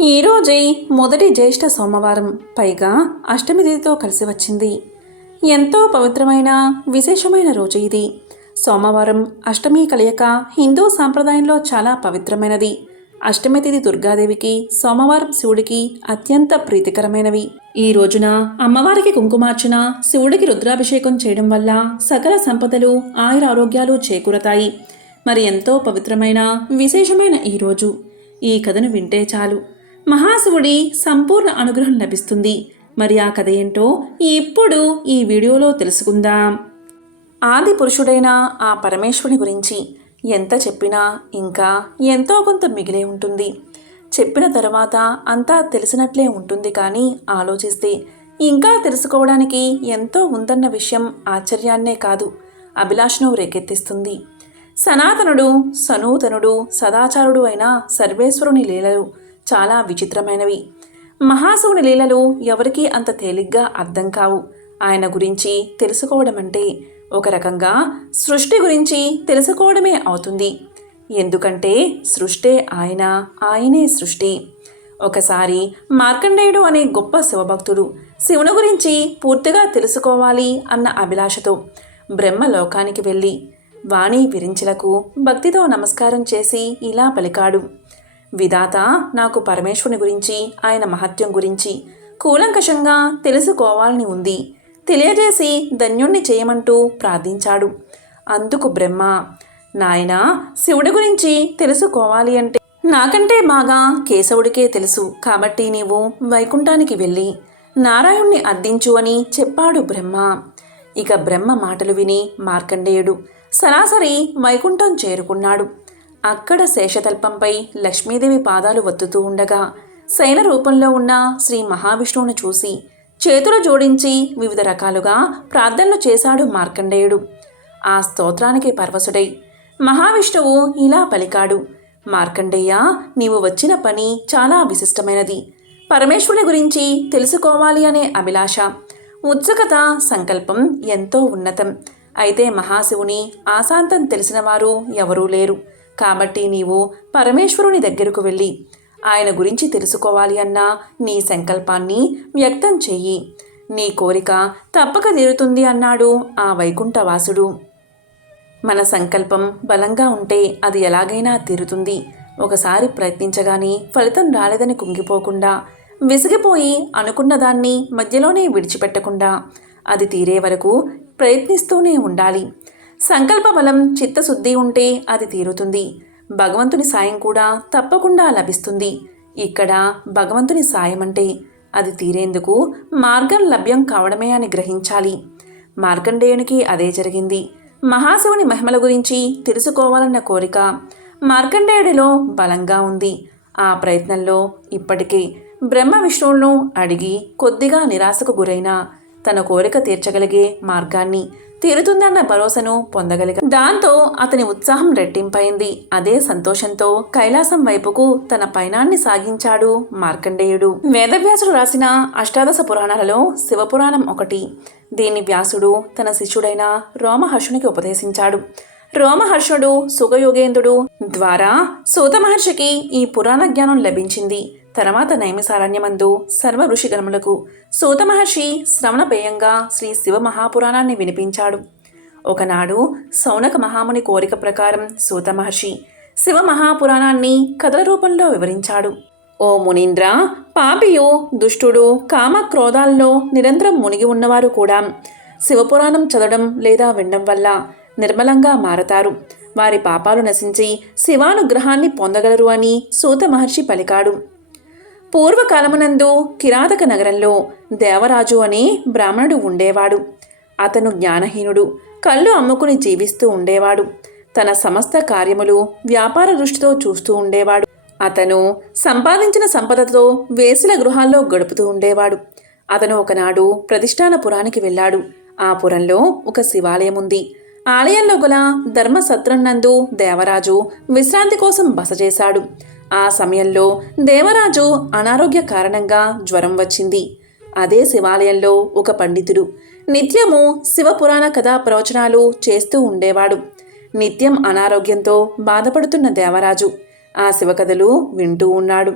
ఈరోజే మొదటి జ్యేష్ఠ సోమవారం, పైగా అష్టమి తిథితో కలిసి వచ్చింది. ఎంతో పవిత్రమైన విశేషమైన రోజు ఇది. సోమవారం అష్టమి కలయిక హిందూ సాంప్రదాయంలో చాలా పవిత్రమైనది. అష్టమి తిథి దుర్గాదేవికి, సోమవారం శివుడికి అత్యంత ప్రీతికరమైనవి. ఈ రోజున అమ్మవారికి కుంకుమార్చన, శివుడికి రుద్రాభిషేకం చేయడం వల్ల సకల సంపదలు, ఆయురారోగ్యాలు చేకూరతాయి. మరి ఎంతో పవిత్రమైన విశేషమైన ఈరోజు ఈ కథను వింటే చాలు మహాశివుడి సంపూర్ణ అనుగ్రహం లభిస్తుంది. మరి ఆ కథ ఏంటో ఇప్పుడు ఈ వీడియోలో తెలుసుకుందాం. ఆది పురుషుడైన ఆ పరమేశ్వరుని గురించి ఎంత చెప్పినా ఇంకా ఎంతో కొంత మిగిలే ఉంటుంది. చెప్పిన తర్వాత అంతా తెలిసినట్లే ఉంటుంది, కానీ ఆలోచిస్తే ఇంకా తెలుసుకోవడానికి ఎంతో ఉందన్న విషయం ఆశ్చర్యాన్నే కాదు, అభిలాషను రేకెత్తిస్తుంది. సనాతనుడు, సనూతనుడు, సదాచారుడు అయిన సర్వేశ్వరుని లీలలు చాలా విచిత్రమైనవి. మహాశివుని లీలలు ఎవరికీ అంత తేలిగ్గా అర్థం కావు. ఆయన గురించి తెలుసుకోవడం అంటే ఒక రకంగా సృష్టి గురించి తెలుసుకోవడమే అవుతుంది. ఎందుకంటే సృష్టే ఆయన, ఆయనే సృష్టి. ఒకసారి మార్కండేయుడు అనే గొప్ప శివభక్తుడు శివుని గురించి పూర్తిగా తెలుసుకోవాలి అన్న అభిలాషతో బ్రహ్మలోకానికి వెళ్ళి వాణి విరించులకు భక్తితో నమస్కారం చేసి ఇలా పలికాడు: విధాత, నాకు పరమేశ్వరుని గురించి, ఆయన మహత్యం గురించి కూలంకషంగా తెలుసుకోవాలని ఉంది, తెలియజేసి ధన్యుణ్ణి చేయమంటూ ప్రార్థించాడు. అందుకు బ్రహ్మ: నాయనా, శివుడి గురించి తెలుసుకోవాలి అంటే నాకంటే బాగా కేశవుడికే తెలుసు, కాబట్టి నీవు వైకుంఠానికి వెళ్ళి నారాయణ్ణి అర్థించు అని చెప్పాడు బ్రహ్మ. ఇక బ్రహ్మ మాటలు విని మార్కండేయుడు సరాసరి వైకుంఠం చేరుకున్నాడు. అక్కడ శేషతల్పంపై లక్ష్మీదేవి పాదాలు వత్తుతూ ఉండగా శయన రూపంలో ఉన్న శ్రీ మహావిష్ణువును చూసి చేతులు జోడించి వివిధ రకాలుగా ప్రార్థనలు చేశాడు మార్కండేయుడు. ఆ స్తోత్రానికి పరవశుడై మహావిష్ణువు ఇలా పలికాడు: మార్కండేయ, నీవు వచ్చిన పని చాలా విశిష్టమైనది. పరమేశ్వరుని గురించి తెలుసుకోవాలి అనే అభిలాష, ఉత్సుకత, సంకల్పం ఎంతో ఉన్నతం. అయితే మహాశివుని ఆశాంతం తెలిసిన వారు ఎవరూ లేరు. కాబట్టి నీవు పరమేశ్వరుని దగ్గరకు వెళ్ళి ఆయన గురించి తెలుసుకోవాలి అన్న నీ సంకల్పాన్ని వ్యక్తం చెయ్యి. నీ కోరిక తప్పక తీరుతుంది అన్నాడు ఆ వైకుంఠవాసుడు. మన సంకల్పం బలంగా ఉంటే అది ఎలాగైనా తీరుతుంది. ఒకసారి ప్రయత్నించగానే ఫలితం రాలేదని కుంగిపోకుండా, విసిగిపోయి అనుకున్న దాన్ని మధ్యలోనే విడిచిపెట్టకుండా అది తీరే వరకు ప్రయత్నిస్తూనే ఉండాలి. సంకల్ప బలం, చిత్తశుద్ధి ఉంటే అది తీరుతుంది. భగవంతుని సాయం కూడా తప్పకుండా లభిస్తుంది. ఇక్కడ భగవంతుని సాయం అంటే అది తీరేందుకు మార్గం లభ్యం కావడమే అని గ్రహించాలి. మార్కండేయునికి అదే జరిగింది. మహాశివుని మహిమల గురించి తెలుసుకోవాలన్న కోరిక మార్కండేయుడిలో బలంగా ఉంది. ఆ ప్రయత్నంలో ఇప్పటికే బ్రహ్మ విష్ణువులను అడిగి కొద్దిగా నిరాశకు గురైన తన కోరిక తీర్చగలిగే మార్గాన్ని, తీరుతుందన్న భరోసాను పొందగలిగాడు. దాంతో అతని ఉత్సాహం రెట్టింపైంది. అదే సంతోషంతో కైలాసం వైపుకు తన పయనాన్ని సాగించాడు మార్కండేయుడు. వేదవ్యాసుడు రాసిన అష్టాదశ పురాణాలలో శివపురాణం ఒకటి. దీన్ని వ్యాసుడు తన శిష్యుడైన రోమహర్షునికి ఉపదేశించాడు. రోమహర్షుడు సుఖయోగేంద్రుడు ద్వారా సూత మహర్షికి ఈ పురాణ జ్ఞానం లభించింది. తర్వాత నైమిసారణ్యమందు సర్వ ఋషిగణములకు సూత మహర్షి శ్రవణపేయంగా శ్రీ శివ మహాపురాణాన్ని వినిపించాడు. ఒకనాడు సౌనక మహాముని కోరిక ప్రకారం సూత మహర్షి శివ మహాపురాణాన్ని కథల రూపంలో వివరించాడు. ఓ మునీంద్ర, పాపియు, దుష్టుడు, కామ క్రోధాల్లో నిరంతరం మునిగి ఉన్నవారు కూడా శివపురాణం చదవడం లేదా వినడం వల్ల నిర్మలంగా మారతారు. వారి పాపాలు నశించి శివానుగ్రహాన్ని పొందగలరు అని సూత మహర్షి పలికాడు. పూర్వకాలమునందు కిరాతక నగరంలో దేవరాజు అనే బ్రాహ్మణుడు ఉండేవాడు. అతను జ్ఞానహీనుడు, కళ్ళు అమ్ముకుని జీవిస్తూ ఉండేవాడు. తన సమస్త కార్యములు వ్యాపార దృష్టితో చూస్తూ ఉండేవాడు. అతను సంపాదించిన సంపదతో వేశ్యల గృహాల్లో గడుపుతూ ఉండేవాడు. అతను ఒకనాడు ప్రతిష్టానపురానికి వెళ్ళాడు. ఆ పురంలో ఒక శివాలయం ఉంది. ఆలయంలో గల ధర్మసత్రం నందు దేవరాజు విశ్రాంతి కోసం బస చేశాడు. ఆ సమయంలో దేవరాజు అనారోగ్య కారణంగా జ్వరం వచ్చింది. అదే శివాలయంలో ఒక పండితుడు నిత్యము శివపురాణ కథా ప్రవచనాలు చేస్తూ ఉండేవాడు. నిత్యం అనారోగ్యంతో బాధపడుతున్న దేవరాజు ఆ శివకథలు వింటూ ఉన్నాడు.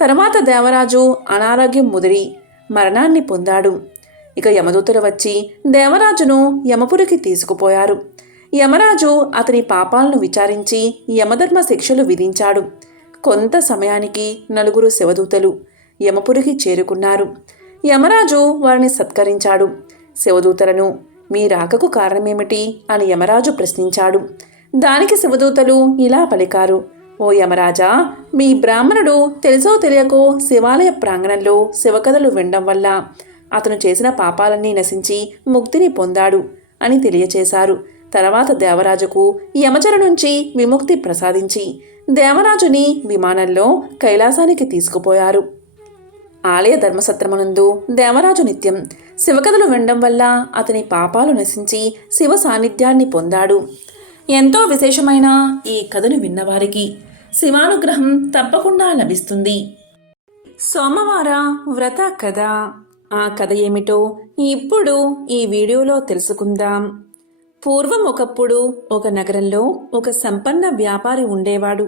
తర్వాత దేవరాజు అనారోగ్యం ముదిరి మరణాన్ని పొందాడు. ఇక యమదూతలు వచ్చి దేవరాజును యమపురికి తీసుకుపోయారు. యమరాజు అతని పాపాలను విచారించి యమధర్మ శిక్షలు విధించాడు. కొంత సమయానికి 4 శివదూతలు యమపురికి చేరుకున్నారు. యమరాజు వారిని సత్కరించాడు. శివదూతలను మీ రాకకు కారణమేమిటి అని యమరాజు ప్రశ్నించాడు. దానికి శివదూతలు ఇలా పలికారు: ఓ యమరాజా, మీ బ్రాహ్మణుడు తెలుసో తెలియకో శివాలయ ప్రాంగణంలో శివకథలు వినడం వల్ల అతను చేసిన పాపాలన్నీ నశించి ముక్తిని పొందాడు అని తెలియచేశారు. తర్వాత దేవరాజుకు యమచర నుంచి విముక్తి ప్రసాదించి దేవరాజుని విమానంలో కైలాసానికి తీసుకుపోయారు. ఆలయ ధర్మసత్రమునందు దేవరాజు నిత్యం శివకథలు వినడం వల్ల అతని పాపాలు నశించి శివ సాన్నిధ్యాన్ని పొందాడు. ఎంతో విశేషమైన ఈ కథను విన్నవారికి శివానుగ్రహం తప్పకుండా లభిస్తుంది. సోమవార వ్రత కథ. ఆ కథ ఏమిటో ఇప్పుడు ఈ వీడియోలో తెలుసుకుందాం. పూర్వం ఒకప్పుడు ఒక నగరంలో ఒక సంపన్న వ్యాపారి ఉండేవాడు.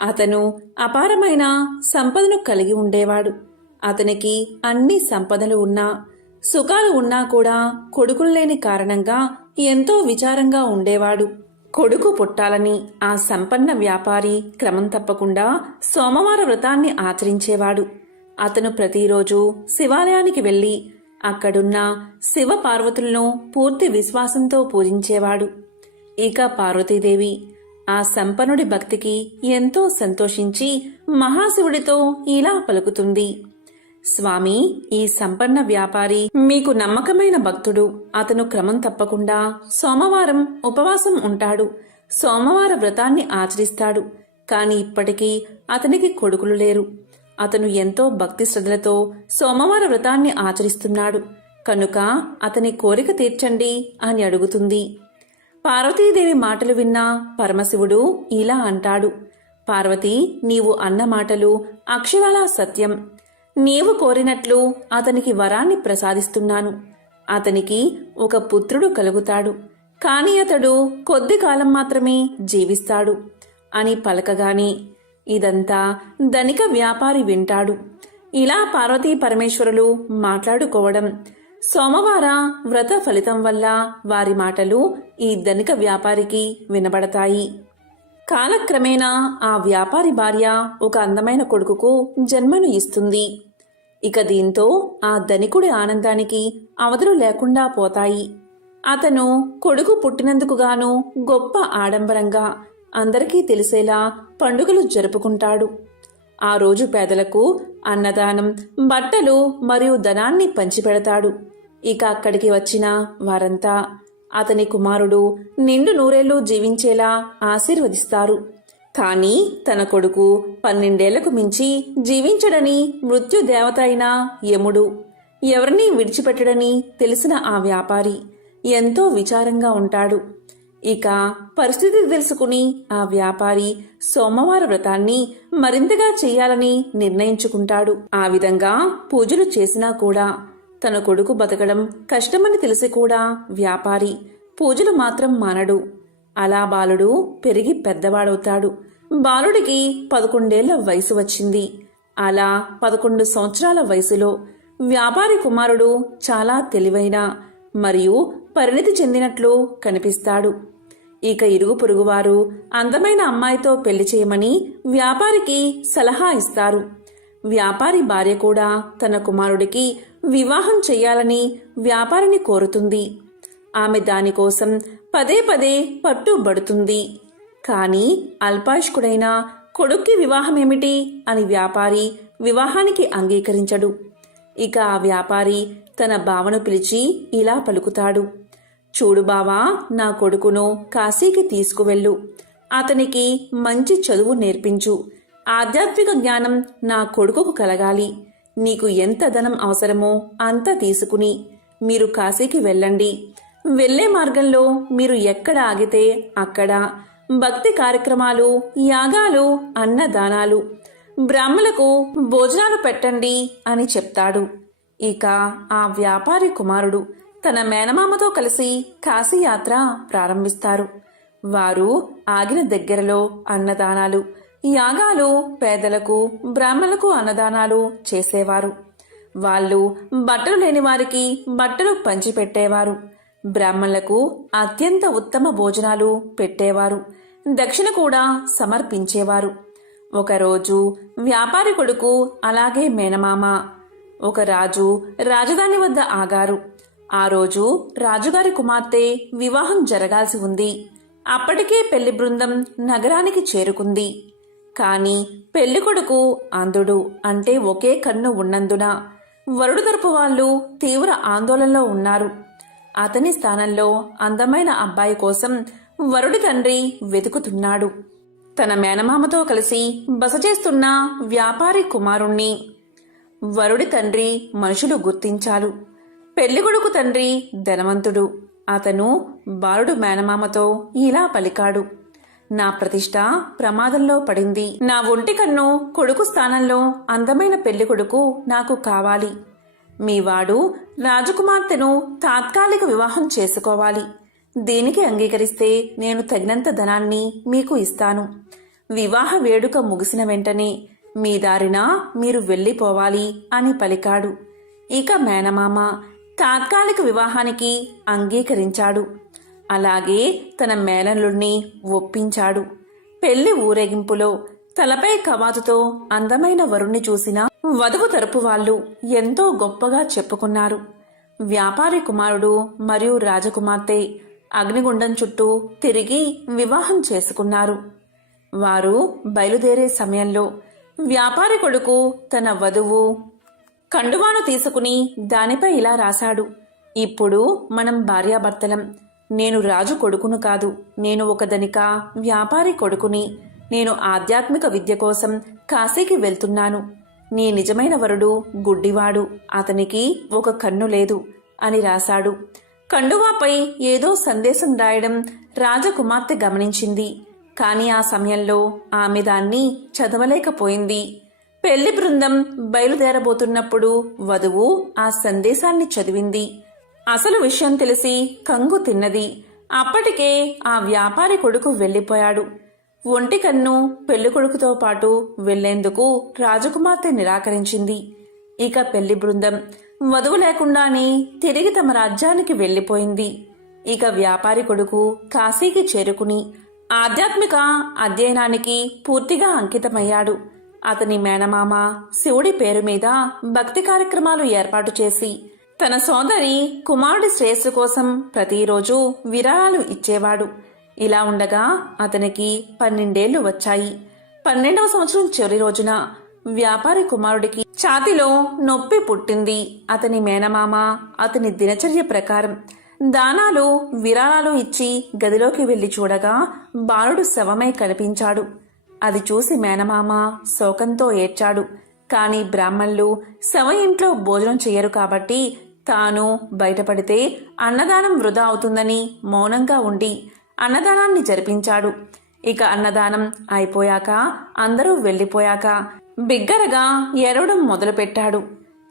అతను అపారమైన సంపదను కలిగి ఉండేవాడు. అతనికి అన్ని సంపదలు ఉన్నా, సుఖాలు ఉన్నా కూడా కొడుకులు లేని కారణంగా ఎంతో విచారంగా ఉండేవాడు. కొడుకు పుట్టాలని ఆ సంపన్న వ్యాపారి క్రమం తప్పకుండా సోమవార వ్రతాన్ని ఆచరించేవాడు. అతను ప్రతిరోజు శివాలయానికి వెళ్ళి అక్కడున్న శివ పార్వతులను పూర్తి విశ్వాసంతో పూజించేవాడు. ఇక పార్వతీదేవి ఆ సంపన్నుడి భక్తికి ఎంతో సంతోషించి మహాశివుడితో ఇలా పలుకుతుంది: స్వామి, ఈ సంపన్న వ్యాపారి మీకు నమ్మకమైన భక్తుడు. అతను క్రమం తప్పకుండా సోమవారం ఉపవాసం ఉంటాడు, సోమవార వ్రతాన్ని ఆచరిస్తాడు. కాని ఇప్పటికీ అతనికి కొడుకులు లేరు. అతను ఎంతో భక్తి శ్రద్ధలతో సోమవార వ్రతాన్ని ఆచరిస్తున్నాడు కనుక అతని కోరిక తీర్చండి అని అడుగుతుంది. పార్వతీదేవి మాటలు విన్న పరమశివుడు ఇలా అంటాడు: పార్వతి, నీవు అన్న మాటలు అక్షరాలా సత్యం. నీవు కోరినట్లు అతనికి వరాన్ని ప్రసాదిస్తున్నాను. అతనికి ఒక పుత్రుడు కలుగుతాడు. కాని అతడు కొద్ది కాలం మాత్రమే జీవిస్తాడు అని పలకగానే ఇదంతా ధనిక వ్యాపారి వింటాడు. ఇలా పార్వతీ పరమేశ్వరులు మాట్లాడుకోవడం, సోమవార వ్రత ఫలితం వల్ల వారి మాటలు ఈ ధనిక వ్యాపారికి వినబడతాయి. కాలక్రమేణా ఆ వ్యాపారి భార్య ఒక అందమైన కొడుకుకు జన్మను ఇస్తుంది. ఇక దీంతో ఆ ధనికుడి ఆనందానికి అవధులు లేకుండా పోతాయి. అతను కొడుకు పుట్టినందుకు గాను గొప్ప ఆడంబరంగా అందరికీ తెలిసేలా పండుగలు జరుపుకుంటాడు. ఆ రోజు పేదలకు అన్నదానం, బట్టలు మరియు ధనాన్ని పంచిపెడతాడు. ఇక అక్కడికి వచ్చిన వారంతా అతని కుమారుడు నిండు నూరేళ్లు జీవించేలా ఆశీర్వదిస్తారు. కానీ తన కొడుకు 12 ఏళ్లకు మించి జీవించడని మృత్యుదేవత అయిన యముడు ఎవరినీ విడిచిపెట్టడని తెలిసిన ఆ వ్యాపారి ఎంతో విచారంగా ఉంటాడు. ఇక పరిస్థితి తెలుసుకుని ఆ వ్యాపారి సోమవార వ్రతాన్ని మరింతగా చేయాలని నిర్ణయించుకుంటాడు. ఆ విధంగా పూజలు చేసినా కూడా తన కొడుకు బతకడం కష్టమని తెలిసి కూడా వ్యాపారి పూజలు మాత్రం మానడు. అలా బాలుడు పెరిగి పెద్దవాడవుతాడు. బాలుడికి 11 ఏళ్ల వయసు వచ్చింది. అలా 11 సంవత్సరాల వయసులో వ్యాపారి కుమారుడు చాలా తెలివైన మరియు పరిణితి చెందినట్లు కనిపిస్తాడు. ఇక ఇరుగు పొరుగువారు అందమైన అమ్మాయితో పెళ్లి చేయమని వ్యాపారికి సలహా ఇస్తారు. వ్యాపారి భార్య కూడా తన కుమారుడికి వివాహం చెయ్యాలని వ్యాపారిని కోరుతుంది. ఆమె దానికోసం పదే పదే పట్టుబడుతుంది. కాని అల్పాయుష్కుడైన కొడుక్కి వివాహమేమిటి అని వ్యాపారి వివాహానికి అంగీకరించడు. ఇక ఆ వ్యాపారి తన బావను పిలిచి ఇలా పలుకుతాడు: చూడు బావా, నా కొడుకును కాశీకి తీసుకువెళ్ళు. అతనికి మంచి చదువు నేర్పించు. ఆధ్యాత్మిక జ్ఞానం నా కొడుకుకు కలగాలి. నీకు ఎంత ధనం అవసరమో అంత తీసుకుని మీరు కాశీకి వెళ్ళండి. వెళ్లే మార్గంలో మీరు ఎక్కడ ఆగితే అక్కడ భక్తి కార్యక్రమాలు, యాగాలు, అన్నదానాలు, బ్రాహ్మలకు భోజనాలు పెట్టండి అని చెప్తాడు. ఇక ఆ వ్యాపారి కుమారుడు తన మేనమామతో కలిసి కాశీయాత్ర ప్రారంభిస్తారు. వారు ఆగిన దగ్గరలో అన్నదానాలు, యాగాలు, పేదలకు, బ్రాహ్మణులకు అన్నదానాలు చేసేవారు. వాళ్ళు బట్టలు లేని వారికి బట్టలు పంచిపెట్టేవారు. బ్రాహ్మణులకు అత్యంత ఉత్తమ భోజనాలు పెట్టేవారు. దక్షిణ కూడా సమర్పించేవారు. ఒకరోజు వ్యాపారి కొడుకు అలాగే మేనమామ ఒక రాజు రాజధాని వద్ద ఆగారు. ఆ రోజు రాజుగారి కుమార్తె వివాహం జరగాల్సి ఉంది. అప్పటికే పెళ్లి బృందం నగరానికి చేరుకుంది. కాని పెళ్లికొడుకు అంధుడు, అంటే ఒకే కన్ను ఉన్నందున వరుడు తరపు వాళ్ళు తీవ్ర ఆందోళనలో ఉన్నారు. అతని స్థానంలో అందమైన అబ్బాయి కోసం వరుడి తండ్రి వెతుకుతున్నాడు. తన మేనమామతో కలిసి బస చేస్తున్న వ్యాపారి కుమారుణ్ణి వరుడి తండ్రి మనుషులు గుర్తించారు. పెళ్లికొడుకు తండ్రి ధనవంతుడు. అతను బాలుడు మేనమామతో ఇలా పలికాడు: నా ప్రతిష్ట ప్రమాదంలో పడింది. నా ఒంటి కన్ను కొడుకు స్థానంలో అందమైన పెళ్లికొడుకు నాకు కావాలి. మీవాడు రాజకుమార్తెను తాత్కాలిక వివాహం చేసుకోవాలి. దీనికి అంగీకరిస్తే నేను తగినంత ధనాన్ని మీకు ఇస్తాను. వివాహ వేడుక ముగిసిన వెంటనే మీ దారిన మీరు వెళ్ళిపోవాలి అని పలికాడు. ఇక మేనమామ తాత్కాలిక వివాహానికి అంగీకరించాడు. అలాగే తన మేనల్లుణ్ణి ఒప్పించాడు. పెళ్లి ఊరేగింపులో తలపై కవాతుతో అందమైన వరుణ్ణి చూసిన వధువు తరపు వాళ్ళు ఎంతో గొప్పగా చెప్పుకున్నారు. వ్యాపారి కుమారుడు మరియు రాజకుమార్తె అగ్నిగుండం చుట్టూ తిరిగి వివాహం చేసుకున్నారు. వారు బయలుదేరే సమయంలో వ్యాపారి కొడుకు తన వధువు కండువాను తీసుకుని దానిపై ఇలా రాశాడు: ఇప్పుడు మనం భార్యాభర్తలం. నేను రాజు కొడుకును కాదు. నేను ఒక ధనిక వ్యాపారి కొడుకుని. నేను ఆధ్యాత్మిక విద్య కోసం కాశీకి వెళ్తున్నాను. నీ నిజమైన వరుడు గుడ్డివాడు. అతనికి ఒక కన్ను లేదు అని రాశాడు. కండువాపై ఏదో సందేశం రాయడం రాజకుమార్తె గమనించింది. కాని ఆ సమయంలో ఆమె దాన్ని చదవలేకపోయింది. పెళ్లి బృందం బయలుదేరబోతున్నప్పుడు వధువు ఆ సందేశాన్ని చదివింది. అసలు విషయం తెలిసి కంగు తిన్నది. అప్పటికే ఆ వ్యాపారి కొడుకు వెళ్లిపోయాడు. ఒంటి కన్ను పెళ్లికొడుకుతో పాటు వెళ్లేందుకు రాజకుమార్తె నిరాకరించింది. ఇక పెళ్లి బృందం వధువు లేకుండానే తిరిగి తమ రాజ్యానికి వెళ్లిపోయింది. ఇక వ్యాపారి కొడుకు కాశీకి చేరుకుని ఆధ్యాత్మిక అధ్యయనానికి పూర్తిగా అంకితమయ్యాడు. అతని మేనమామ శివుడి పేరు మీద భక్తి కార్యక్రమాలు ఏర్పాటు చేసి తన సోదరి కుమారుడి శ్రేయస్సు కోసం ప్రతిరోజు విరాళాలు ఇచ్చేవాడు. ఇలా ఉండగా అతనికి 12 వచ్చాయి. 12వ సంవత్సరం చివరి రోజున వ్యాపారి కుమారుడికి ఛాతిలో నొప్పి పుట్టింది. అతని మేనమామ అతని దినచర్య ప్రకారం దానాలు విరాళాలు ఇచ్చి గదిలోకి వెళ్లి చూడగా బాలుడు శవమై కనిపించాడు. అది చూసి మేనమామ శోకంతో ఏడ్చాడు. కాని బ్రాహ్మణులు శవ ఇంట్లో భోజనం చెయ్యరు కాబట్టి తాను బయటపడితే అన్నదానం వృధా అవుతుందని మౌనంగా ఉండి అన్నదానాన్ని జరిపించాడు. ఇక అన్నదానం అయిపోయాక అందరూ వెళ్లిపోయాక బిగ్గరగా ఏడవడం మొదలుపెట్టాడు.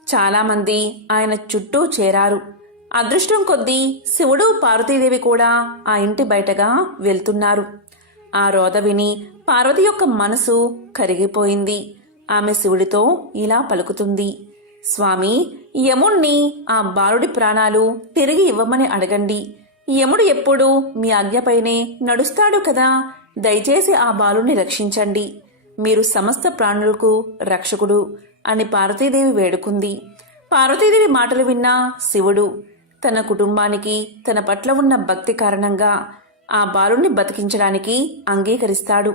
చాలామంది ఆయన చుట్టూ చేరారు. అదృష్టం కొద్దీ శివుడు పార్వతీదేవి కూడా ఆ ఇంటి బయటగా వెళ్తున్నారు. ఆ రోద విని పార్వతి యొక్క మనసు కరిగిపోయింది. ఆమె శివుడితో ఇలా పలుకుతుంది: స్వామి, యముణ్ణి ఆ బాలుడి ప్రాణాలు తిరిగి ఇవ్వమని అడగండి. యముడు ఎప్పుడూ మీ ఆజ్ఞపైనే నడుస్తాడు కదా. దయచేసి ఆ బాలుని రక్షించండి. మీరు సమస్త ప్రాణులకు రక్షకుడు అని పార్వతీదేవి వేడుకుంది. పార్వతీదేవి మాటలు విన్న శివుడు తన కుటుంబానికి తన పట్ల ఉన్న భక్తి కారణంగా ఆ బాలుణ్ణి బతికించడానికి అంగీకరిస్తాడు.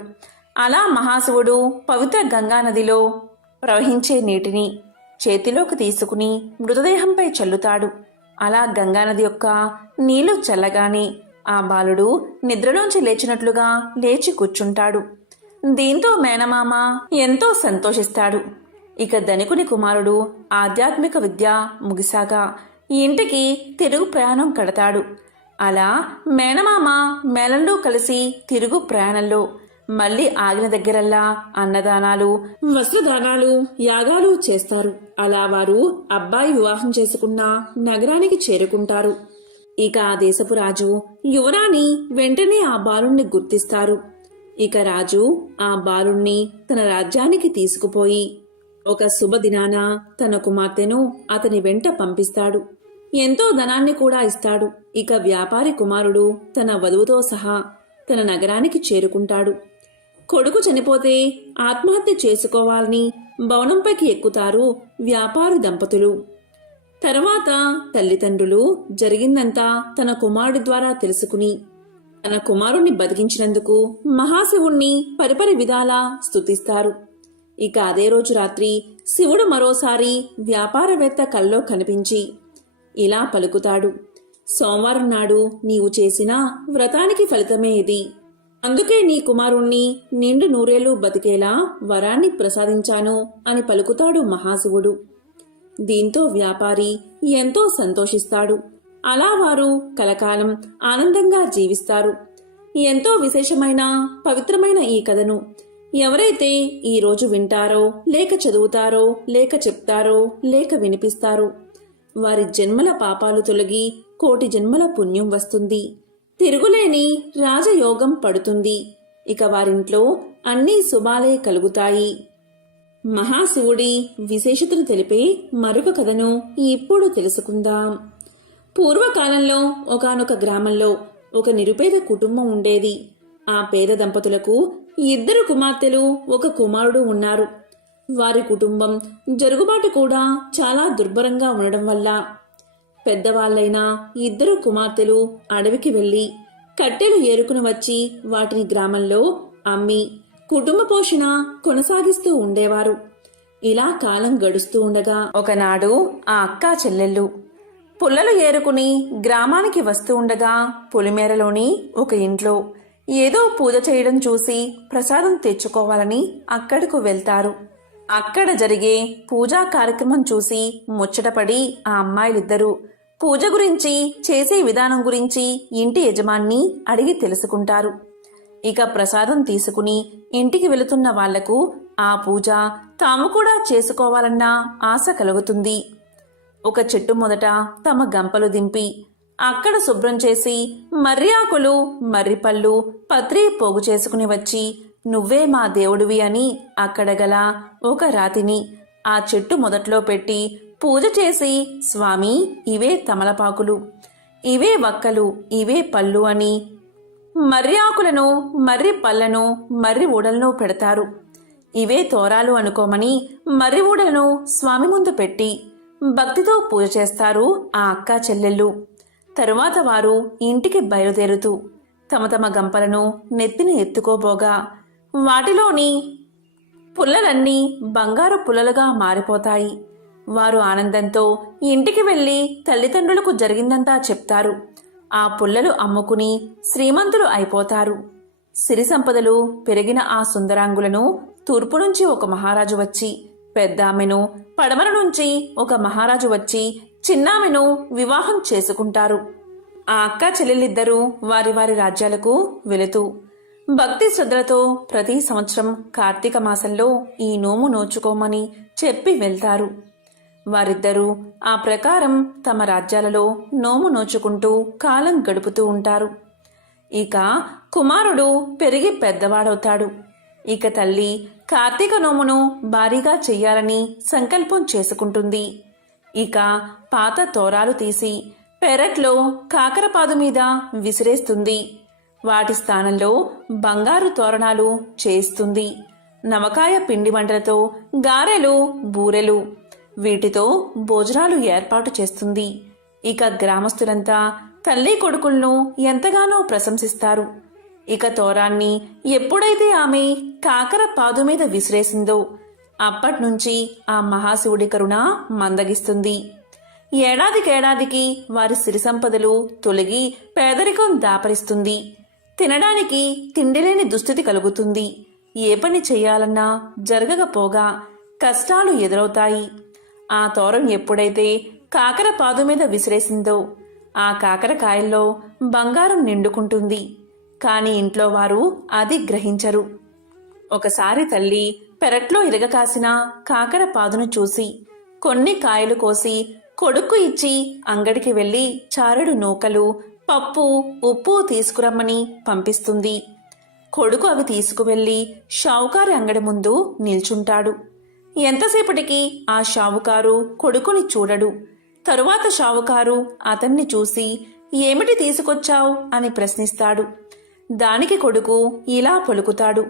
అలా మహాశివుడు పవిత్ర గంగానదిలో ప్రవహించే నీటిని చేతిలోకి తీసుకుని మృతదేహంపై చల్లుతాడు. అలా గంగానది యొక్క నీళ్లు చల్లగానే ఆ బాలుడు నిద్రలోంచి లేచినట్లుగా లేచి కూర్చుంటాడు. దీంతో మేనమామ ఎంతో సంతోషిస్తాడు. ఇక ధనికుని కుమారుడు ఆధ్యాత్మిక విద్య ముగిసాగా ఇంటికి తిరుగు ప్రయాణం కడతాడు. అలా మేనమామ మేనల్లు కలిసి తిరుగు ప్రయాణంలో మళ్లీ ఆగిన దగ్గరల్లా అన్నదానాలు, వస్త్రదానాలు, యాగాలు చేస్తారు. అలా వారు అబ్బాయి వివాహం చేసుకున్న నగరానికి చేరుకుంటారు. ఇక ఆ దేశపు రాజు యువరాణి వెంటనే ఆ బాలుణ్ణి గుర్తిస్తారు. ఇక రాజు ఆ బాలుణ్ణి తన రాజ్యానికి తీసుకుపోయి ఒక శుభదినాన తన కుమార్తెను అతని వెంట పంపిస్తాడు. ఎంతో ధనాన్ని కూడా ఇస్తాడు. ఇక వ్యాపారి కుమారుడు తన వధువుతో సహా తన నగరానికి చేరుకుంటాడు. కొడుకు చనిపోతే ఆత్మహత్య చేసుకోవాలని భవనంపైకి ఎక్కుతారు వ్యాపారి దంపతులు. తర్వాత తల్లిదండ్రులు జరిగిందంతా తన కుమారుడి ద్వారా తెలుసుకుని తన కుమారుణ్ణి బతికించినందుకు మహాశివుణ్ణి పరిపరి విధాలా స్తుతిస్తారు. ఇక అదే రోజు రాత్రి శివుడు మరోసారి వ్యాపారవేత్త కల్లో కనిపించి ఇలా పలుకుతాడు, సోమవారం నాడు నీవు చేసిన వ్రతానికి ఫలితమే ఇది. అందుకే నీ కుమారుణ్ణి నిండు నూరేళ్లు బతికేలా వరాన్ని ప్రసాదించాను అని పలుకుతాడు మహాశివుడు. దీంతో వ్యాపారి ఎంతో సంతోషిస్తాడు. అలా వారు కలకాలం ఆనందంగా జీవిస్తారు. ఎంతో విశేషమైన పవిత్రమైన ఈ కథను ఎవరైతే ఈ రోజు వింటారో, లేక చదువుతారో, లేక చెప్తారో, లేక వినిపిస్తారో వారి జన్మల పాపాలు తొలగి కోటి జన్మల పుణ్యం వస్తుంది. తిరుగులేని రాజయోగం పడుతుంది. ఇక వారింట్లో అన్నీ శుభాలే కలుగుతాయి. మహాశివుడి విశేషతను తెలిపే మరొక కథను ఇప్పుడు తెలుసుకుందాం. పూర్వకాలంలో ఒకానొక గ్రామంలో ఒక నిరుపేద కుటుంబం ఉండేది. ఆ పేద దంపతులకు 2 కుమార్తెలు, 1 కుమారుడు ఉన్నారు. వారి కుటుంబం జరుగుబాటు కూడా చాలా దుర్భరంగా ఉండడం వల్ల పెద్దవాళ్లైన 2 కుమార్తెలు అడవికి వెళ్లి కట్టెలు ఏరుకుని వచ్చి వాటిని గ్రామంలో అమ్మి కుటుంబ పోషణ కొనసాగిస్తూ ఉండేవారు. ఇలా కాలం గడుస్తూ ఉండగా ఒకనాడు ఆ అక్కా చెల్లెళ్ళు పుల్లలు ఏరుకుని గ్రామానికి వస్తూ ఉండగా పొలిమేరలోని ఒక ఇంట్లో ఏదో పూజ చేయడం చూసి ప్రసాదం తెచ్చుకోవాలని అక్కడకు వెళ్తారు. అక్కడ జరిగే పూజా కార్యక్రమం చూసి ముచ్చటపడి ఆ అమ్మాయిలిద్దరూ పూజ గురించి, చేసే విధానం గురించి ఇంటి యజమాన్ని అడిగి తెలుసుకుంటారు. ఇక ప్రసాదం తీసుకుని ఇంటికి వెళుతున్న వాళ్లకు ఆ పూజ తాము కూడా చేసుకోవాలన్న ఆశ కలుగుతుంది. ఒక చెట్టు మొదట తమ గంపలు దింపి అక్కడ శుభ్రం చేసి మర్రి ఆకులు, మర్రిపళ్ళు, పత్రి పోగు చేసుకుని వచ్చి నువ్వే మా దేవుడివి అని అక్కడ గల ఒక రాతిని ఆ చెట్టు మొదట్లో పెట్టి పూజ చేసి, స్వామి ఇవే తమలపాకులు, ఇవే వక్కలు, ఇవే పళ్ళు అని మర్రి ఆకులను, మర్రి పళ్ళను, మర్రి ఊడలను పెడతారు. ఇవే తోరాలు అనుకోమని మర్రి ఊడలను స్వామి ముందు పెట్టి భక్తితో పూజ చేస్తారు ఆ అక్కా చెల్లెళ్ళు. తరువాత వారు ఇంటికి బయలుదేరుతూ తమ తమ గంపలను నెత్తిని ఎత్తుకోబోగా వాటిలోని పుల్లలన్నీ బంగారు పుల్లలుగా మారిపోతాయి. వారు ఆనందంతో ఇంటికి వెళ్లి తల్లిదండ్రులకు జరిగిందంతా చెప్తారు. ఆ పుల్లలు అమ్ముకుని శ్రీమంతులు అయిపోతారు. సిరి సంపదలు పెరిగిన ఆ సుందరాంగులను తూర్పు నుంచి ఒక మహారాజు వచ్చి, పెద్దామెను పడమర నుంచి ఒక మహారాజు వచ్చి చిన్నామెను వివాహం చేసుకుంటారు. ఆ అక్కా చెల్లెలిద్దరూ వారి వారి రాజ్యాలకు వెళుతూ భక్తి శ్రద్ధలతో ప్రతి సంవత్సరం కార్తీక మాసంలో ఈ నోము నోచుకోమని చెప్పి వెళ్తారు. వారిద్దరూ ఆ ప్రకారం తమ రాజ్యాలలో నోము నోచుకుంటూ కాలం గడుపుతూ ఉంటారు. ఇక కుమారుడు పెరిగి పెద్దవాడవుతాడు. ఇక తల్లి కార్తీక నోమును భారీగా చెయ్యాలని సంకల్పం చేసుకుంటుంది. ఇక పాత తోరాలు తీసి పెరట్లో కాకరపాదు మీద విసిరేస్తుంది. వాటి స్థానంలో బంగారు తోరణాలు చేస్తుంది. నవకాయ పిండి వంటలతో గారెలు, బూరెలు, వీటితో భోజనాలు ఏర్పాటు చేస్తుంది. ఇక గ్రామస్తులంతా తల్లి కొడుకులను ఎంతగానో ప్రశంసిస్తారు. ఇక తోరాన్ని ఎప్పుడైతే ఆమె కాకర పాదు మీద విసిరేసిందో అప్పట్నుంచి ఆ మహాశివుడి కరుణ మందగిస్తుంది. ఏడాదికేడాదికి వారి సిరి సంపదలు తొలగి పేదరికం దాపరిస్తుంది. తినడానికి తిండిలేని దుస్థితి కలుగుతుంది. ఏ పని చెయ్యాలన్నా జరగకపోగా కష్టాలు ఎదురవుతాయి. ఆ తోరం ఎప్పుడైతే కాకర పాదు మీద విసిరేసిందో ఆ కాకరకాయల్లో బంగారం నిండుకుంటుంది. కాని ఇంట్లో వారు అది గ్రహించరు. ఒకసారి తల్లి పెరట్లో ఇరగకాసిన కాకర పాదును చూసి కొన్ని కాయలు కోసి కొడుకు ఇచ్చి అంగడికి వెళ్లి చారెడు నూకలు, పప్పు, ఉప్పు తీసుకురమ్మని పంపిస్తుంది. కొడుకు అవి తీసుకువెళ్లి షావుకారు అంగడి ముందు నిల్చుంటాడు. ఎంతసేపటికి ఆ షావుకారు కొడుకుని చూడడు. తరువాత షావుకారు అతన్ని చూసి ఏమిటి తీసుకొచ్చావు అని ప్రశ్నిస్తాడు. దానికి కొడుకు ఇలా పలుకుతాడు,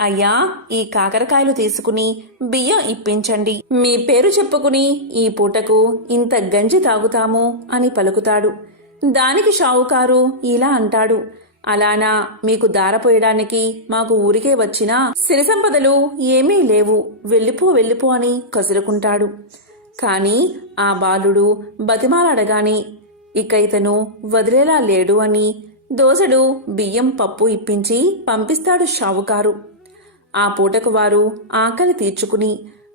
అయ్యా, ఈ కాకరకాయలు తీసుకుని బియ్యం ఇప్పించండి. మీ పేరు చెప్పుకుని ఈ పూటకు ఇంత గంజి తాగుతాము అని పలుకుతాడు. దానికి షావుకారు ఇలా అంటాడు, అలానా, మీకు దారపోయడానికి మాకు ఊరికే వచ్చినా సిరి సంపదలు ఏమీ లేవు, వెళ్ళిపో అని కసురుకుంటాడు. కాని ఆ బాలుడు బతిమాలాడగాని ఇక ఇతను వదిలేలా లేడు అని దోసెడు బియ్యం పప్పు ఇప్పించి పంపిస్తాడు షావుకారు. ఆ పూటకు వారు ఆకలి తీర్చుకుని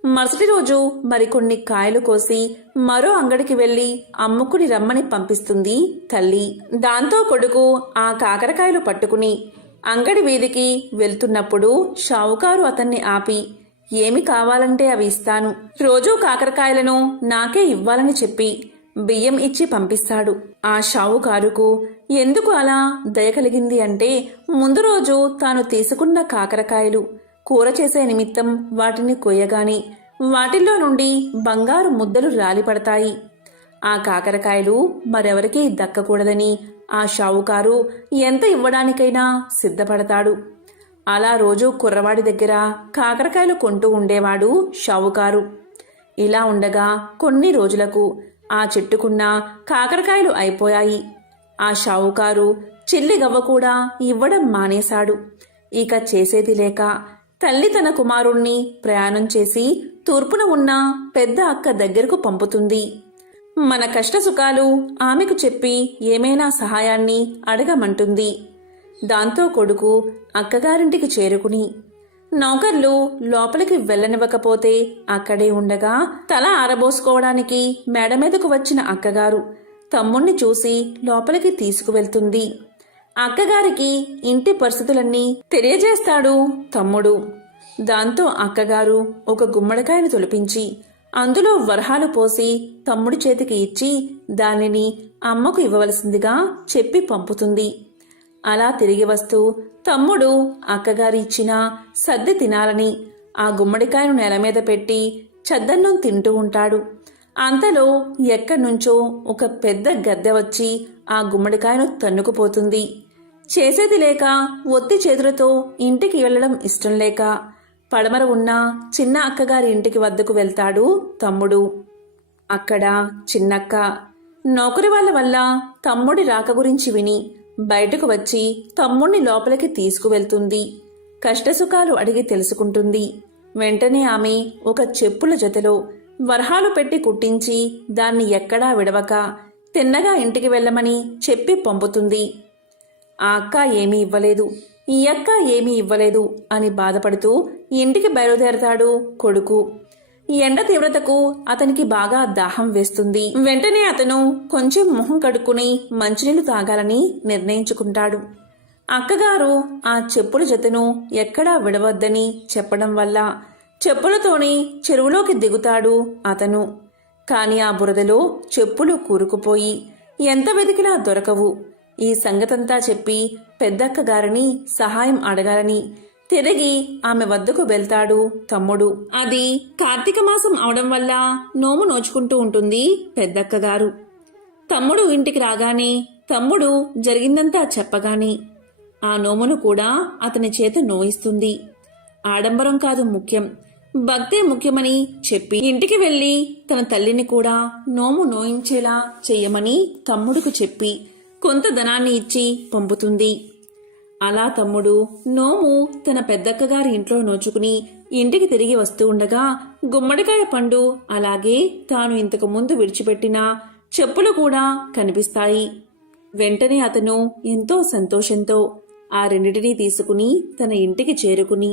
మరుసటి రోజు మరికొన్ని కాయలు కోసి మరో అంగడికి వెళ్లి అమ్ముకుని రమ్మని పంపిస్తుంది తల్లి. దాంతో కొడుకు ఆ కాకరకాయలు పట్టుకుని అంగడి వీధికి వెళ్తున్నప్పుడు షావుకారు అతన్ని ఆపి, ఏమి కావాలంటే అవి ఇస్తాను, రోజూ కాకరకాయలను నాకే ఇవ్వాలని చెప్పి బియ్యం ఇచ్చి పంపిస్తాడు. ఆ షావుకారుకు ఎందుకు అలా దయ కలిగింది అంటే, ముందు రోజు తాను తీసుకున్న కాకరకాయలు కూర చేసే నిమిత్తం వాటిని కొయ్యగాని వాటిల్లో నుండి బంగారు ముద్దలు రాలిపడతాయి. ఆ కాకరకాయలు మరెవరికీ దక్కకూడదని ఆ షావుకారు ఎంత ఇవ్వడానికైనా సిద్ధపడతాడు. అలా రోజూ కుర్రవాడి దగ్గర కాకరకాయలు కొంటూ ఉండేవాడు షావుకారు. ఇలా ఉండగా కొన్ని రోజులకు ఆ చెట్టుకున్న కాకరకాయలు అయిపోయాయి. ఆ షావుకారు చిల్లి గవ్వ కూడా ఇవ్వడం మానేశాడు. ఇక చేసేది లేక తల్లి తన కుమారుణ్ణి ప్రయాణం చేసి తూర్పున ఉన్న పెద్ద అక్క దగ్గరకు పంపుతుంది. మన కష్టసుఖాలు ఆమెకు చెప్పి ఏమైనా సహాయాన్ని అడగమంటుంది. దాంతో కొడుకు అక్కగారింటికి చేరుకుని నౌకర్లు లోపలికి వెళ్లనివ్వకపోతే అక్కడే ఉండగా తల ఆరబోసుకోవడానికి మేడ మీదకు వచ్చిన అక్కగారు తమ్ముణ్ణి చూసి లోపలికి తీసుకువెళ్తుంది. అక్కగారికి ఇంటి పరిస్థితులన్నీ తెలియజేస్తాడు తమ్ముడు. దాంతో అక్కగారు ఒక గుమ్మడికాయను తొలిపించి అందులో వరహాలు పోసి తమ్ముడి చేతికి ఇచ్చి దానిని అమ్మకు ఇవ్వవలసిందిగా చెప్పి పంపుతుంది. అలా తిరిగి వస్తూ తమ్ముడు అక్కగారి ఇచ్చిన సద్ది తినాలని ఆ గుమ్మడికాయను నేల మీద పెట్టి చద్దన్నం తింటూ ఉంటాడు. అంతలో ఎక్కడ్నుంచో ఒక పెద్ద గద్దె వచ్చి ఆ గుమ్మడికాయను తన్నుకుపోతుంది. చేసేది లేక ఒత్తి చేతులతో ఇంటికి వెళ్లడం ఇష్టం లేక పడమర ఉన్న చిన్న అక్కగారి ఇంటికి వద్దకు వెళ్తాడు తమ్ముడు. అక్కడ చిన్నక్క నౌకరి వాళ్ళ వల్ల తమ్ముడి రాక గురించి విని బయటకు వచ్చి తమ్ముణ్ణి లోపలికి తీసుకువెళ్తుంది. కష్టసుఖాలు అడిగి తెలుసుకుంటుంది. వెంటనే ఆమె ఒక చెప్పుల జతలో వరహాలు పెట్టి కుట్టించి దాన్ని ఎక్కడా విడవక తిన్నగా ఇంటికి వెళ్ళమని చెప్పి పంపుతుంది. ఆ అక్క ఏమీ ఇవ్వలేదు, ఈ అక్క ఏమీ ఇవ్వలేదు అని బాధపడుతూ ఇంటికి బయలుదేరతాడు కొడుకు. ఎండ తీవ్రతకు అతనికి బాగా దాహం వేస్తుంది. వెంటనే అతను కొంచెం మొహం కడుక్కుని మంచినీళ్లు తాగాలని నిర్ణయించుకుంటాడు. అక్కగారు ఆ చెప్పుల జతను ఎక్కడా విడవద్దని చెప్పడం వల్ల చెప్పులతోనే చెరువులోకి దిగుతాడు అతను. కాని ఆ బురదలో చెప్పులు కూరుకుపోయి ఎంత వెతికినా దొరకవు. ఈ సంగతంతా చెప్పి పెద్దక్కగారిని సహాయం అడగాలని తిరిగి ఆమె వద్దకు వెళ్తాడు తమ్ముడు. అది కార్తీక మాసం అవడం వల్ల నోము నోచుకుంటూ ఉంటుంది పెద్దక్కగారు. తమ్ముడు ఇంటికి రాగానే తమ్ముడు జరిగిందంతా చెప్పగానే ఆ నోమును కూడా అతని చేత నోయిస్తుంది. ఆడంబరం కాదు ముఖ్యం, భక్తే ముఖ్యమని చెప్పి ఇంటికి వెళ్లి తన తల్లిని కూడా నోము నోయించేలా చెయ్యమని తమ్ముడుకు చెప్పి కొంత ధనాన్ని ఇచ్చి పంపుతుంది. అలా తమ్ముడు నోము తన పెద్దక్కగారి ఇంట్లో నోచుకుని ఇంటికి తిరిగి వస్తూ ఉండగా గుమ్మడికాయ పండు అలాగే తాను ఇంతకు ముందు విడిచిపెట్టిన చెప్పులు కూడా కనిపిస్తాయి. వెంటనే అతను ఎంతో సంతోషంతో ఆ రెండిటినీ తీసుకుని తన ఇంటికి చేరుకుని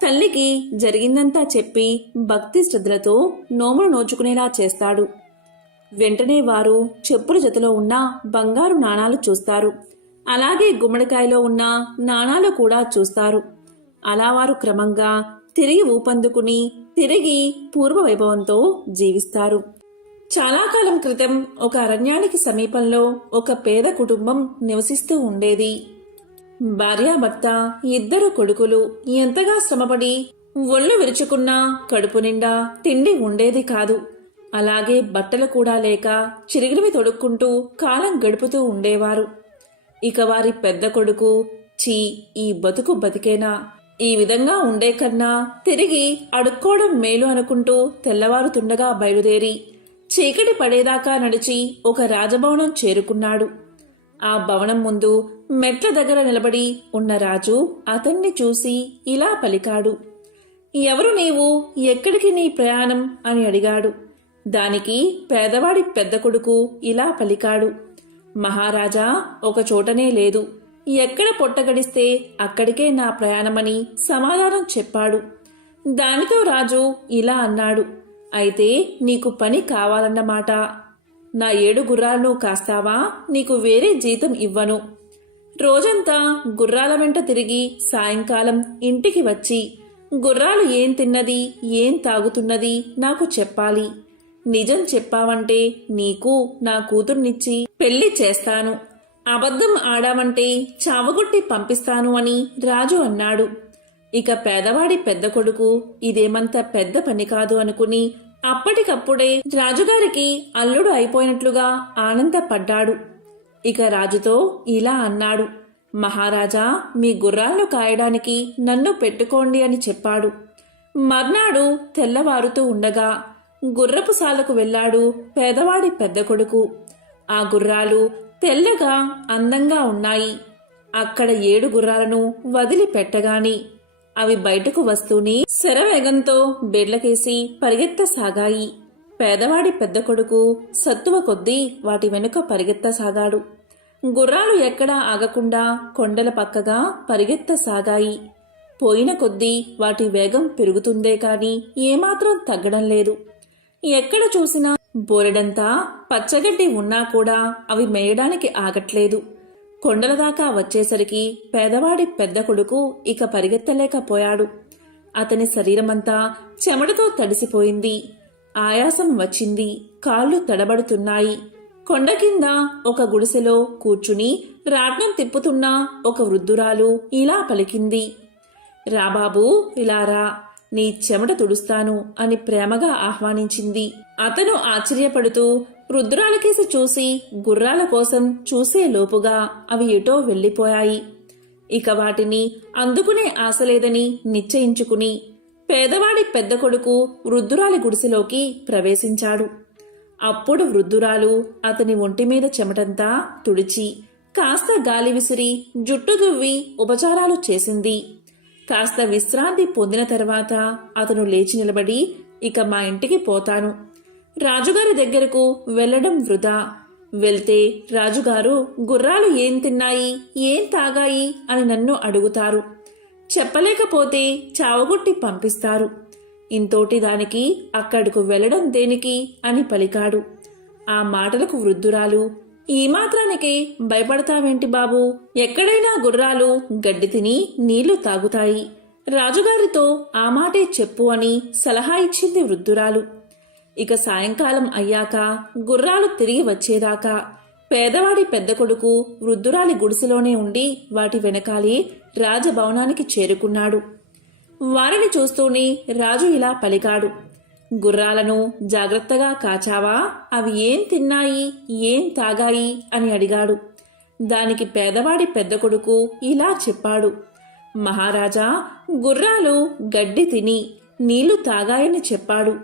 తల్లికి జరిగిందంతా చెప్పి భక్తి శ్రద్ధలతో నోమును నోచుకునేలా చేస్తాడు. వెంటనే వారు చెప్పుల జతలో ఉన్న బంగారు నాణాలు చూస్తారు. అలాగే గుమ్మడికాయలో ఉన్న నాణాలు కూడా చూస్తారు. అలా వారు క్రమంగా తిరిగి ఊపందుకుని తిరిగి పూర్వ వైభవంతో జీవిస్తారు. చాలా కాలం క్రితం ఒక అరణ్యానికి సమీపంలో ఒక పేద కుటుంబం నివసిస్తూ ఉండేది. భార్యాభర్త ఇద్దరు కొడుకులు ఎంతగా శ్రమపడి ఒళ్ళు విరుచుకున్నా కడుపు నిండా తిండి ఉండేది కాదు. అలాగే బట్టలు కూడా లేక చిరిగినవి తొడుక్కుంటూ కాలం గడుపుతూ ఉండేవారు. ఇక వారి పెద్ద కొడుకు, చీ, ఈ బతుకు బతికేనా, ఈ విధంగా ఉండే కన్నా తిరిగి అడుక్కోవడం మేలు అనుకుంటూ తెల్లవారుతుండగా బయలుదేరి చీకటి పడేదాకా నడిచి ఒక రాజభవనం చేరుకున్నాడు. ఆ భవనం ముందు మెట్ల దగ్గర నిలబడి ఉన్న రాజు అతన్ని చూసి ఇలా పలికాడు. ఎవరు నీవు, ఎక్కడికి నీ ప్రయాణం అని అడిగాడు. దానికి పేదవాడి పెద్ద కొడుకు ఇలా పలికాడు. మహారాజా, ఒక చోటనే లేదు, ఎక్కడ పొట్టగడిస్తే అక్కడికే నా ప్రయాణమని సమాధానం చెప్పాడు. దానితో రాజు ఇలా అన్నాడు. అయితే నీకు పని కావాలన్నమాట. నా 7 గుర్రాలను కాస్తావా? నీకు వేరే జీతం ఇవ్వను. రోజంతా గుర్రాల వెంట తిరిగి సాయంకాలం ఇంటికి వచ్చి గుర్రాలు ఏం తిన్నది, ఏం తాగుతున్నది నాకు చెప్పాలి. నిజం చెప్పావంటే నీకు నా కూతుర్నిచ్చి పెళ్లి చేస్తాను, అబద్ధం ఆడావంటే చావగొట్టి పంపిస్తాను అని రాజు అన్నాడు. ఇక పేదవాడి పెద్ద కొడుకు ఇదేమంత పెద్ద పని కాదు అనుకుని అప్పటికప్పుడే రాజుగారికి అల్లుడు అయిపోయినట్లుగా ఆనందపడ్డాడు. ఇక రాజుతో ఇలా అన్నాడు. మహారాజా, మీ గుర్రాలను కాయడానికి నన్ను పెట్టుకోండి అని చెప్పాడు. మర్నాడు తెల్లవారుతూ ఉండగా గుర్రపు సాలకు వెళ్లాడు పేదవాడి పెద్ద కొడుకు. ఆ గుర్రాలు తెల్లగా అందంగా ఉన్నాయి. అక్కడ 7 గుర్రాలను వదిలిపెట్టగాని అవి బయటకు వస్తూనే శరవేగంతో బెడ్లకేసి పరిగెత్తసాగాయి. పేదవాడి పెద్ద కొడుకు సత్తువ కొద్దీ వాటి వెనుక పరిగెత్తసాగాడు. గుర్రాలు ఎక్కడా ఆగకుండా కొండల పక్కగా పరిగెత్తసాగాయి. పోయిన కొద్దీ వాటి వేగం పెరుగుతుందే కాని ఏమాత్రం తగ్గడం లేదు. ఎక్కడ చూసినా బోరెడంతా పచ్చగడ్డి ఉన్నా కూడా అవి మేయడానికి ఆగట్లేదు. కొండల దాకా వచ్చేసరికి పేదవాడి పెద్ద కొడుకు ఇక పరిగెత్తలేకపోయాడు. అతని శరీరమంతా చెమటతో తడిసిపోయింది. ఆయాసం వచ్చింది. కాళ్ళు తడబడుతున్నాయి. కొండ కింద ఒక గుడిసెలో కూర్చుని రాట్నం తిప్పుతున్న ఒక వృద్ధురాలు ఇలా పలికింది. రాబాబూ, ఇలా రా, నీ చెమట తుడుస్తాను అని ప్రేమగా ఆహ్వానించింది. అతను ఆశ్చర్యపడుతూ వృద్ధురాలకేసి చూసి గుర్రాల కోసం చూసే లోపుగా అవి ఎటో వెళ్లిపోయాయి. ఇక వాటిని అందుకునే ఆశలేదని నిశ్చయించుకుని పేదవాడి పెద్ద కొడుకు వృద్ధురాలి గుడిసెలోకి ప్రవేశించాడు. అప్పుడు వృద్ధురాలు అతని ఒంటిమీద చెమటంతా తుడిచి కాస్త గాలి విసిరి జుట్టు దువ్వి ఉపచారాలు చేసింది. కాస్త విశ్రాంతి పొందిన తర్వాత అతను లేచి నిలబడి, ఇక మా ఇంటికి పోతాను. రాజుగారి దగ్గరకు వెళ్లడం వృధా. వెళ్తే రాజుగారు గుర్రాలు ఏం తిన్నాయి, ఏం తాగాయి అని నన్ను అడుగుతారు. చెప్పలేకపోతే చావగొట్టి పంపిస్తారు. ఇంతోటి దానికి అక్కడకు వెళ్లడం దేనికి అని పలికాడు. ఆ మాటలకు వృద్ధురాలు, ఈ మాత్రానికే భయపడతావేంటి బాబూ? ఎక్కడైనా గుర్రాలు గడ్డి తిని నీళ్లు తాగుతాయి. రాజుగారితో ఆ మాటే చెప్పు అని సలహా ఇచ్చింది వృద్ధురాలు. ఇక సాయంకాలం అయ్యాక గుర్రాలు తిరిగి వచ్చేదాకా పేదవాడి పెద్ద కొడుకు వృద్ధురాలి గుడిసెలోనే ఉండి వాటి వెనకాలే రాజభవనానికి చేరుకున్నాడు. వారిని చూస్తూనే రాజు ఇలా పలికాడు. గుర్రాలను జాగ్రత్తగా కాచావా? అవి ఏం తిన్నాయి, ఏం తాగాయి అని అడిగాడు. దానికి పేదవాడి పెద్ద కొడుకు ఇలా చెప్పాడు. మహారాజా, గుర్రాలు గడ్డి తిని నీళ్లు తాగాయని చెప్పాడు.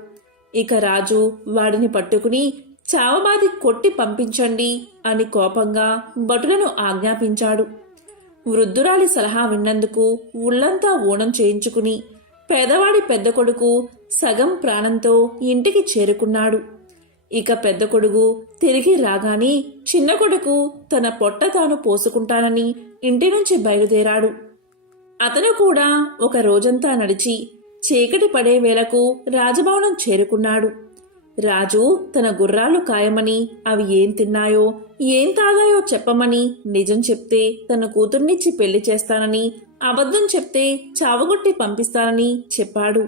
ఇక రాజు వాడిని పట్టుకుని చావబాది కొట్టి పంపించండి అని కోపంగా భటులను ఆజ్ఞాపించాడు. వృద్ధురాలి సలహా విన్నందుకు ఉళ్లంతా ఊనం చేయించుకుని పేదవాడి పెద్ద కొడుకు సగం ప్రాణంతో ఇంటికి చేరుకున్నాడు. ఇక పెద్ద కొడుకు తిరిగి రాగాని చిన్న కొడుకు తన పొట్ట తాను పోసుకుంటానని ఇంటి నుంచి బయలుదేరాడు. అతను కూడా ఒక రోజంతా నడిచి చీకటి పడే వేళకు రాజభవనం చేరుకున్నాడు. రాజు తన గుర్రాలు కాయమని అవి ఏం తిన్నాయో ఏం తాగాయో చెప్పమని నిజం చెప్తే తన కూతుర్నిచ్చి పెళ్లి చేస్తానని, అబద్ధం చెప్తే చావగొట్టి పంపిస్తానని చెప్పాడు.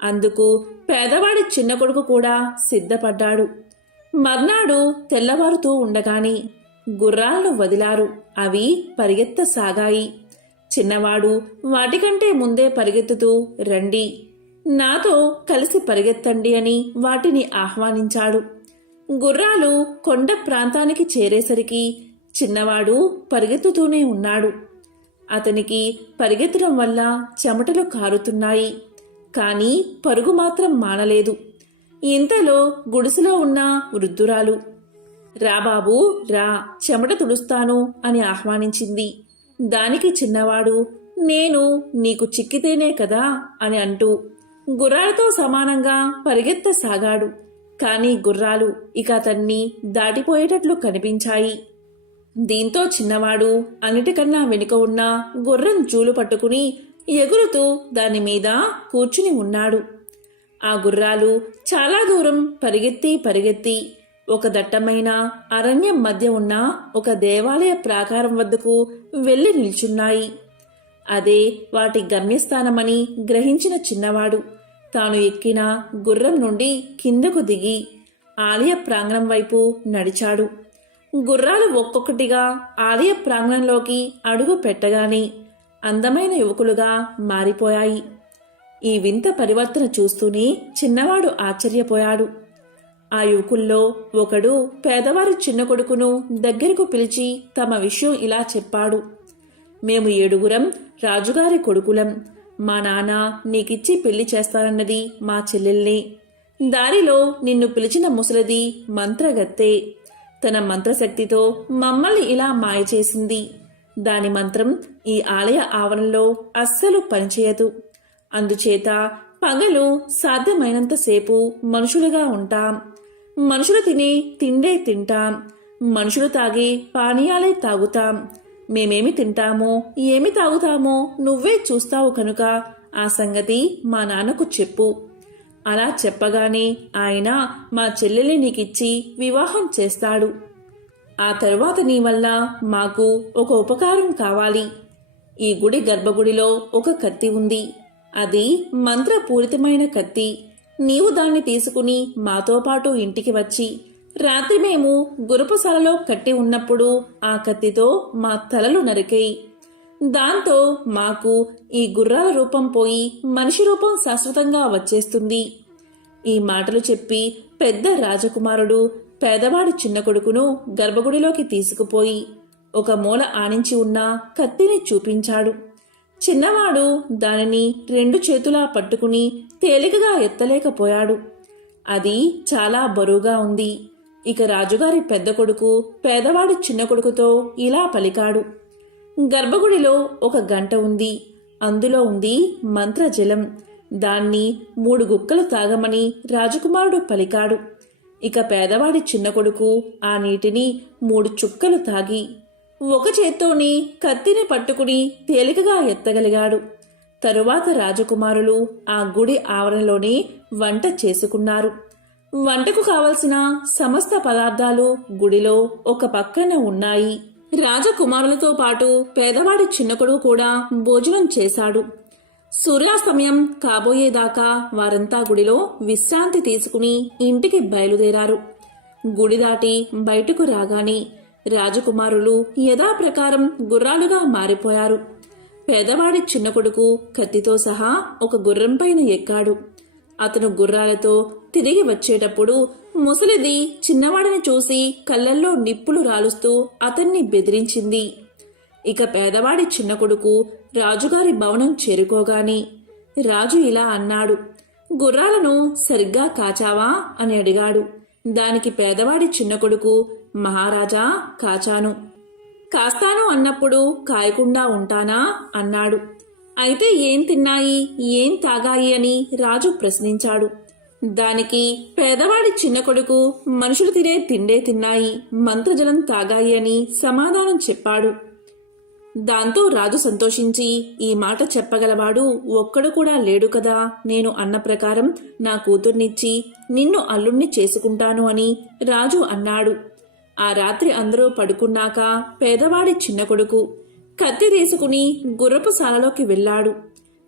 అందుకు పేదవాడి చిన్న కొడుకు కూడా సిద్ధపడ్డాడు. మర్నాడు తెల్లవారుతూ ఉండగానే గుర్రాలను వదిలారు. అవి పరిగెత్తసాగాయి. చిన్నవాడు వాటికంటే ముందే పరిగెత్తుతూ, రండి, నాతో కలిసి పరిగెత్తండి అని వాటిని ఆహ్వానించాడు. గుర్రాలు కొండ ప్రాంతానికి చేరేసరికి చిన్నవాడు పరిగెత్తుతూనే ఉన్నాడు. అతనికి పరిగెత్తడం వల్ల చెమటలు కారుతున్నాయి. కానీ పరుగు మాత్రం మానలేదు. ఇంతలో గుడిసెలో ఉన్న వృద్ధురాలు, రా బాబూ, రా, చెమట తుడుస్తాను అని ఆహ్వానించింది. దానికి చిన్నవాడు, నేను నీకు చిక్కితేనే కదా అని అంటూ గుర్రాలతో సమానంగా పరిగెత్తసాగాడు. కానీ గుర్రాలు ఇక అతన్ని దాటిపోయేటట్లు కనిపించాయి. దీంతో చిన్నవాడు అన్నిటికన్నా వెనుక ఉన్న గుర్రం జూలు పట్టుకుని ఎగురుతూ దాని మీద కూర్చుని ఉన్నాడు. ఆ గుర్రాలు చాలా దూరం పరిగెత్తి ఒక దట్టమైన అరణ్యం మధ్య ఉన్న ఒక దేవాలయ ప్రాకారం వద్దకు వెళ్లి నిల్చున్నాయి. అదే వాటి గమ్యస్థానమని గ్రహించిన చిన్నవాడు తాను ఎక్కిన గుర్రం నుండి కిందకు దిగి ఆలయ ప్రాంగణం వైపు నడిచాడు. గుర్రాలు ఒక్కొక్కటిగా ఆలయ ప్రాంగణంలోకి అడుగు పెట్టగానే అందమైన యువకులుగా మారిపోయాయి. ఈ వింత పరివర్తన చూస్తూనే చిన్నవాడు ఆశ్చర్యపోయాడు. ఆ యువకుల్లో ఒకడు పేదవారి చిన్న కొడుకును దగ్గరకు పిలిచి తమ విషయం ఇలా చెప్పాడు. మేము 7 రాజుగారి కొడుకులం. మా నాన్న నీకిచ్చి పెళ్లి చేస్తానన్నది మా చెల్లెల్నే. దారిలో నిన్ను పిలిచిన ముసలిది మంత్రగత్తె. తన మంత్రశక్తితో మమ్మల్ని ఇలా మాయ చేసింది. దాని మంత్రం ఈ ఆలయ ఆవరణలో అస్సలు పనిచేయదు. అందుచేత పగలు సాధ్యమైనంతసేపు మనుషులుగా ఉంటాం. మనుషులు తినే తిండే తింటాం. మనుషులు తాగే పానీయాలే తాగుతాం. మేమేమి తింటామో ఏమి తాగుతామో నువ్వే చూస్తావు కనుక ఆ సంగతి మా నాన్నకు చెప్పు. అలా చెప్పగానే ఆయన మా చెల్లెల్ని నీకిచ్చి వివాహం చేస్తాడు. ఆ తరువాత నీ వల్ల మాకు ఒక ఉపకారం కావాలి. ఈ గుడి గర్భగుడిలో ఒక కత్తి ఉంది. అది మంత్రపూరితమైన కత్తి. నీవు దాన్ని తీసుకుని మాతో పాటు ఇంటికి వచ్చి రాత్రి మేము గురపశాలలో కట్టి ఉన్నప్పుడు ఆ కత్తితో మా తలలు నరికేయి. దాంతో మాకు ఈ గుర్రాల రూపం పోయి మనిషి రూపం శాశ్వతంగా వచ్చేస్తుంది. ఈ మాటలు చెప్పి పెద్ద రాజకుమారుడు పేదవాడి చిన్న కొడుకును గర్భగుడిలోకి తీసుకుపోయి ఒక మూల ఆనించి ఉన్న కత్తిని చూపించాడు. చిన్నవాడు దానిని 2 చేతులా పట్టుకుని తేలికగా ఎత్తలేకపోయాడు. అది చాలా బరువుగా ఉంది. ఇక రాజుగారి పెద్ద కొడుకు పేదవాడి చిన్న కొడుకుతో ఇలా పలికాడు. గర్భగుడిలో ఒక గంట ఉంది. అందులో ఉంది మంత్రజలం. దాన్ని 3 గుక్కలు తాగమని రాజకుమారుడు పలికాడు. ఇక పేదవాడి చిన్న కొడుకు ఆ నీటిని 3 చుక్కలు తాగి ఒక చేత్తోని కత్తిని పట్టుకుని తేలికగా ఎత్తగలిగాడు. తరువాత రాజకుమారులు ఆ గుడి ఆవరణలోనే వంట చేసుకున్నారు. వంటకు కావలసిన సమస్త పదార్థాలు గుడిలో ఒక పక్కన ఉన్నాయి. రాజకుమారులతో పాటు పేదవాడి చిన్న కొడుకు కూడా భోజనం చేశాడు. సూర్యాస్తమయం కాబోయేదాకా వారంతా గుడిలో విశ్రాంతి తీసుకుని ఇంటికి బయలుదేరారు. గుడి దాటి బయటకు రాగానే రాజకుమారులు యథాప్రకారం గుర్రాలుగా మారిపోయారు. పేదవాడి చిన్న కొడుకు కత్తితో సహా ఒక గుర్రంపైన ఎక్కాడు. అతను గుర్రాలతో తిరిగి వచ్చేటప్పుడు ముసలిది చిన్నవాడిని చూసి కళ్ళల్లో నిప్పులు రాలుస్తూ అతన్ని బెదిరించింది. ఇక పేదవాడి చిన్న కొడుకు రాజుగారి భవనం చేరుకోగానే రాజు ఇలా అన్నాడు. గుర్రాలను సరిగ్గా కాచావా అని అడిగాడు. దానికి పేదవాడి చిన్న కొడుకు, మహారాజా, కాచాను. కాస్తాను అన్నప్పుడు కాయకుండా ఉంటానా అన్నాడు. అయితే ఏం తిన్నాయి, ఏం తాగాయి అని రాజు ప్రశ్నించాడు. దానికి పేదవాడి చిన్న కొడుకు మనుషులు తినే తిండే తిన్నాయి, మంత్రజలం తాగాయి అని సమాధానం చెప్పాడు. దాంతో రాజు సంతోషించి, ఈ మాట చెప్పగలవాడు ఒక్కడు కూడా లేడు కదా, నేను అన్న ప్రకారం నా కూతుర్నిచ్చి నిన్ను అల్లుణ్ణి చేసుకుంటాను అని రాజు అన్నాడు. ఆ రాత్రి అందరూ పడుకున్నాక పేదవాడి చిన్న కొడుకు కత్తి తీసుకుని గుర్రపు శాలలోకి వెళ్ళాడు.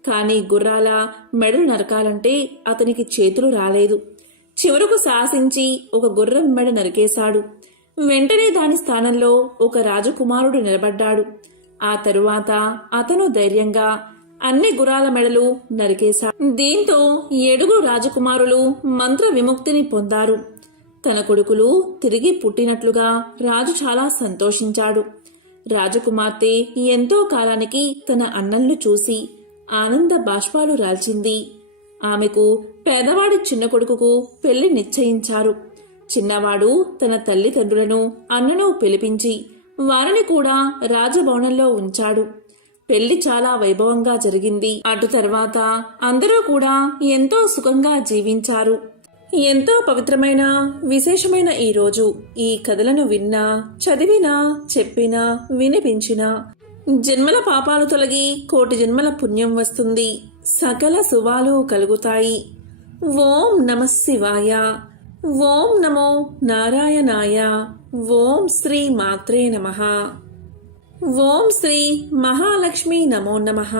కాని గుర్రాల మెడలు నరకాలంటే అతనికి చేతులు రాలేదు. చివరకు సాహసించి ఒక గుర్రం మెడ నరికేశాడు. వెంటనే దాని స్థానంలో ఒక రాజకుమారుడు నిలబడ్డాడు. ఆ తరువాత అతను ధైర్యంగా అన్ని గుర్రాల మెడలు నరికేశాడు. దీంతో 7 రాజకుమారులు మంత్ర విముక్తిని పొందారు. తన కొడుకులు తిరిగి పుట్టినట్లుగా రాజు చాలా సంతోషించాడు. రాజకుమార్తె ఎంతో కాలానికి తన అన్నలను చూసి ఆనంద బాష్పాలు రాల్చింది. ఆమెకు పేదవాడి చిన్న కొడుకుకు పెళ్లి నిశ్చయించారు. చిన్నవాడు తన తల్లిదండ్రులను అన్నను పిలిపించి వారిని కూడా రాజభవనంలో ఉంచాడు. పెళ్లి చాలా వైభవంగా జరిగింది. అటు తర్వాత అందరూ కూడా ఎంతో సుఖంగా జీవించారు. ఎంతో పవిత్రమైన విశేషమైన ఈ రోజు ఈ కథలను విన్నా, చదివినా, చెప్పినా, వినిపించినా జన్మల పాపాలు తొలగి కోటి జన్మల పుణ్యం వస్తుంది. సకల శుభాలు కలుగుతాయి. ఓం నమః శివాయ. ఓం నమో నారాయణాయ. ఓం శ్రీ మాత్రే నమః. ఓం శ్రీ మహాలక్ష్మీ నమో నమః.